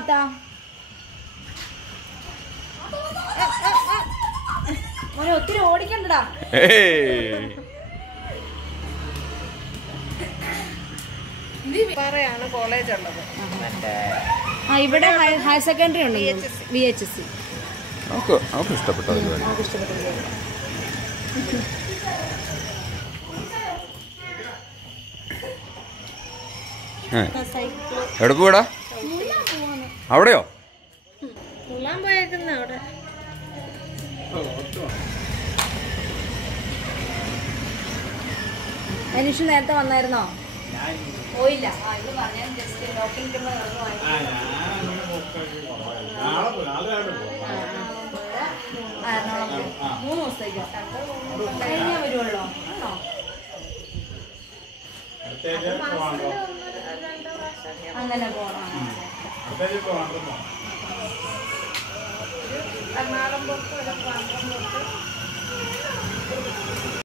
മാത്താ മോനെ ഒത്തിരി ഓടിക്കണ്ടടാ. കോളേജ് ഉള്ളത് ഇവിടെ ഹയർ സെക്കൻഡറി ഉണ്ട്. VHSC. ഇഷ്ടപ്പെട്ട എവിടെ പോടാ? അവിടെയോ? അവിടെ അനീഷ് നേരത്തെ വന്നായിരുന്നോ? പോയില്ല. ഇത് പറഞ്ഞാൽ ജസ്റ്റ് ലോക്കിംഗ് 3 ദിവസത്തേക്കോ കഴിഞ്ഞാൽ വരുവുള്ളോ? അങ്ങനെ പോണം. എറണാകുളം